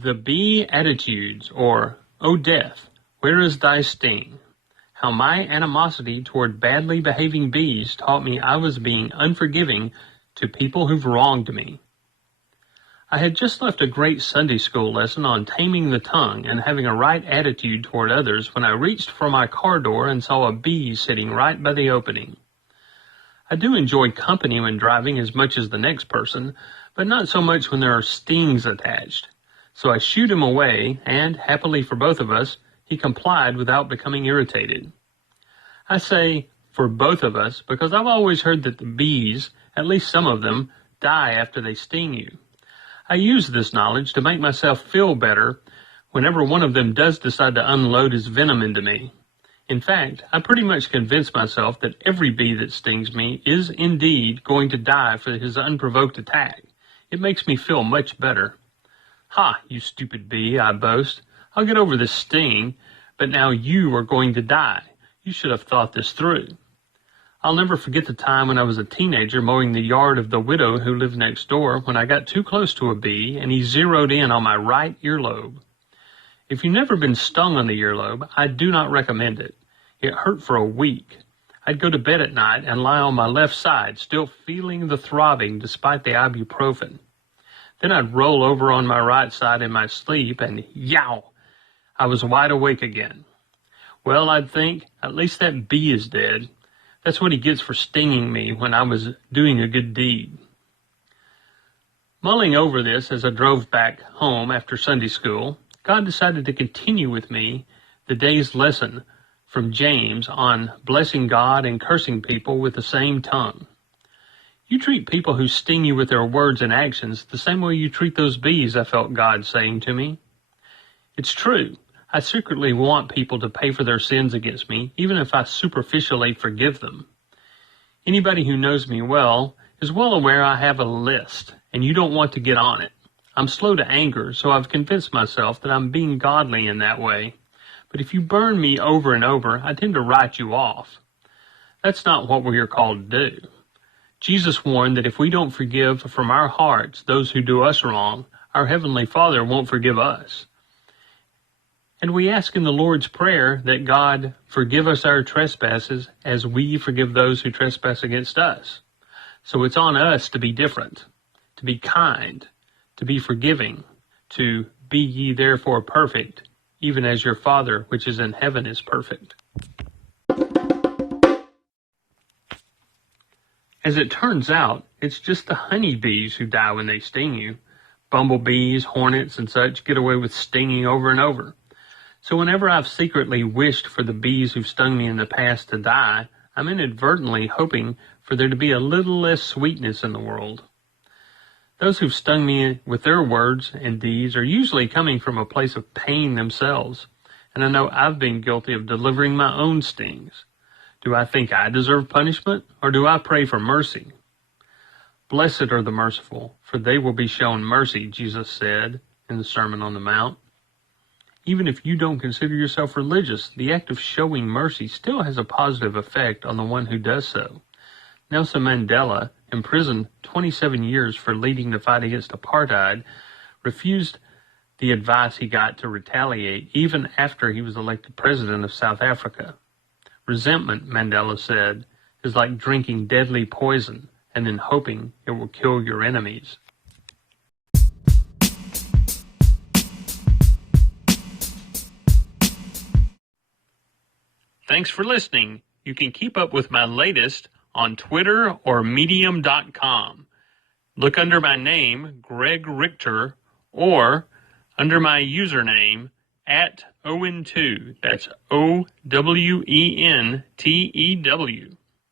The Beatitudes, or O Death, Where is Thy Sting? How my animosity toward badly behaving bees taught me I was being unforgiving to people who've wronged me. I had just left a great Sunday school lesson on taming the tongue and having a right attitude toward others when I reached for my car door and saw a bee sitting right by the opening. I do enjoy company when driving as much as the next person, but not so much when there are stings attached. So I shooed him away, and, happily for both of us, he complied without becoming irritated. I say, for both of us, because I've always heard that the bees, at least some of them, die after they sting you. I use this knowledge to make myself feel better whenever one of them does decide to unload his venom into me. In fact, I pretty much convince myself that every bee that stings me is indeed going to die for his unprovoked attack. It makes me feel much better. Ha, you stupid bee, I boast. I'll get over this sting, but now you are going to die. You should have thought this through. I'll never forget the time when I was a teenager mowing the yard of the widow who lived next door when I got too close to a bee and he zeroed in on my right earlobe. If you've never been stung on the earlobe, I do not recommend it. It hurt for a week. I'd go to bed at night and lie on my left side, still feeling the throbbing despite the ibuprofen. Then I'd roll over on my right side in my sleep and yow! I was wide awake again. Well, I'd think, at least that bee is dead. That's what he gets for stinging me when I was doing a good deed. Mulling over this as I drove back home after Sunday school, God decided to continue with me the day's lesson from James on blessing God and cursing people with the same tongue. You treat people who sting you with their words and actions the same way you treat those bees, I felt God saying to me. It's true. I secretly want people to pay for their sins against me, even if I superficially forgive them. Anybody who knows me well is well aware I have a list, and you don't want to get on it. I'm slow to anger, so I've convinced myself that I'm being godly in that way. But if you burn me over and over, I tend to write you off. That's not what we are called to do. Jesus warned that if we don't forgive from our hearts those who do us wrong, our Heavenly Father won't forgive us. And we ask in the Lord's Prayer that God forgive us our trespasses as we forgive those who trespass against us. So it's on us to be different, to be kind, to be forgiving, to be ye therefore perfect, even as your Father which is in heaven is perfect. As it turns out, it's just the honeybees who die when they sting you. Bumblebees, hornets, and such get away with stinging over and over. So whenever I've secretly wished for the bees who've stung me in the past to die, I'm inadvertently hoping for there to be a little less sweetness in the world. Those who've stung me with their words and deeds are usually coming from a place of pain themselves, and I know I've been guilty of delivering my own stings. Do I think I deserve punishment, or do I pray for mercy? Blessed are the merciful, for they will be shown mercy, Jesus said in the Sermon on the Mount. Even if you don't consider yourself religious, the act of showing mercy still has a positive effect on the one who does so. Nelson Mandela, imprisoned 27 years for leading the fight against apartheid, refused the advice he got to retaliate even after he was elected president of South Africa. Resentment, Mandela said, is like drinking deadly poison and then hoping it will kill your enemies. Thanks for listening. You can keep up with my latest on Twitter or Medium.com. Look under my name, Greg Richter, or under my username, @Owen2. That's OWENTEW.